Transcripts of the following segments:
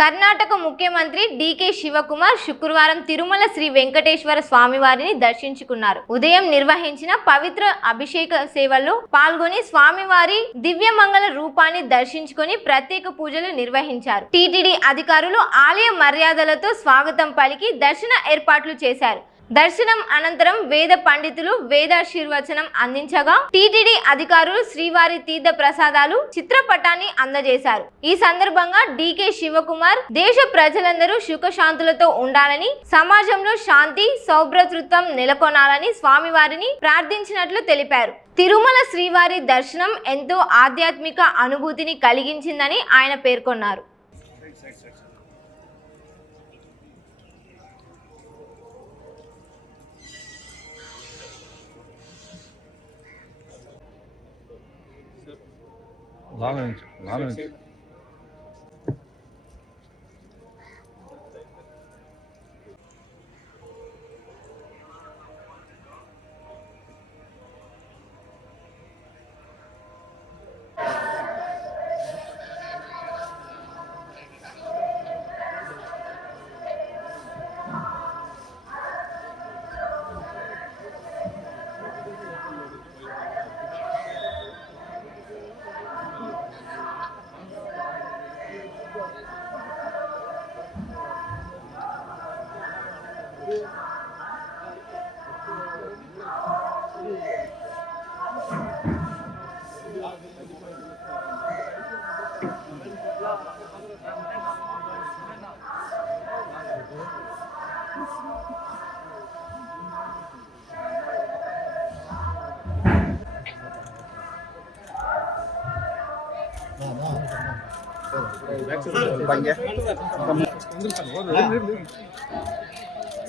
కర్ణాటక ముఖ్యమంత్రి డీకే శివకుమార్ శుక్రవారం తిరుమల శ్రీ వెంకటేశ్వర స్వామి వారిని దర్శించుకున్నారు. ఉదయం నిర్వహించిన పవిత్ర అభిషేక సేవల్లో పాల్గొని స్వామివారి దివ్యమంగళ రూపాన్ని దర్శించుకొని ప్రత్యేక పూజలు నిర్వహించారు. టీటీడీ అధికారులు ఆలయ మర్యాదలతో స్వాగతం పలికి దర్శన ఏర్పాట్లు చేశారు. దర్శనం అనంతరం వేద పండితులు వేదాశీర్వచనం అందించగా టీటీడీ అధికారులు శ్రీవారి తీర్థ ప్రసాదాలు చిత్రపటాన్ని అందజేశారు. ఈ సందర్భంగా డీకే శివకుమార్ దేశ ప్రజలందరూ సుఖశాంతులతో ఉండాలని, సమాజంలో శాంతి సౌభ్రతృత్వం నెలకొనాలని స్వామివారిని ప్రార్థించినట్లు తెలిపారు. తిరుమల శ్రీవారి దర్శనం ఎంతో ఆధ్యాత్మిక అనుభూతిని కలిగించిందని ఆయన పేర్కొన్నారు. లాగండి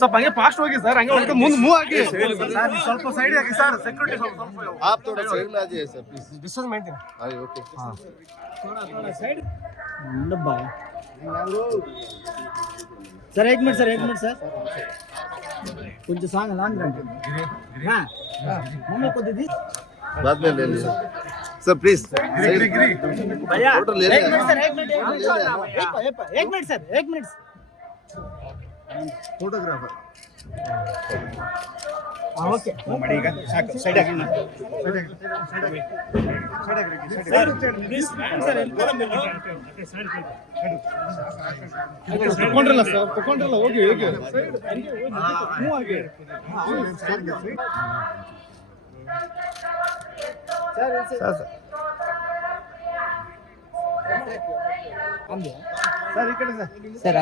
सब पंगे फास्ट होगी सर हंगे उनका मुंह आगे सर ಸ್ವಲ್ಪ ಸೈಡ್ ಆಗಿ ಸರ್ ಸೆಕ್ಯೂರಿಟಿ ಸ್ವಲ್ಪ आप थोड़ा साइड में आ जाइए सर प्लीज डिस्टेंस मेंटेन हां ओके हां थोड़ा साइड डब्बा सर एक मिनट सर कुछ सांग लांग हां मम्मी को दीदी बाद में ले लीजिए सर प्लीज भैया फोटो ले ले एक मिनट सर एक मिनट फोटोग्राफर ओके मड़ीगा साइड आगे सर प्लीज सर ತಕೊಂಡ್ರಲ್ಲ ಸರ್ ತಕೊಂಡ್ರಲ್ಲ ಹೋಗಿ ಸೈಡ್ ಮೂವ್ ಆಗಿ ಸರ್ ಸರ್ ಈ ಕಡೆ ಸರ್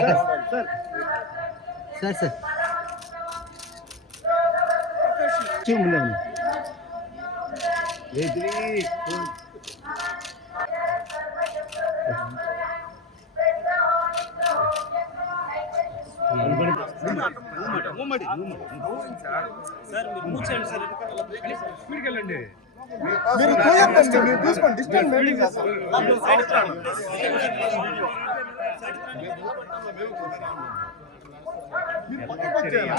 ಸರ್ सर क्यों मिले మీరు పోయండి మీరు తీసుకోండి డిస్టెన్స్ మెయింటైన్ చేస్తారు మీరు పక్కకి వచ్చేయాలి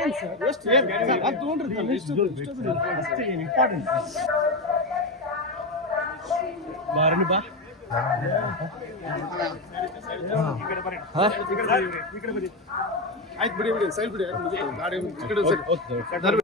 ఏం సార్ ಎಷ್ಟು ಅದು ತಗೊಂಡ್ರಿ ಎಷ್ಟು ಇಂಪಾರ್ಟೆಂಟ್ ಬಾರನಿ ಬಾ ಆಯ್ತು ಬಿಡಿ ಸೈಡ್ ಬಿಡಿ ಗಾಡಿ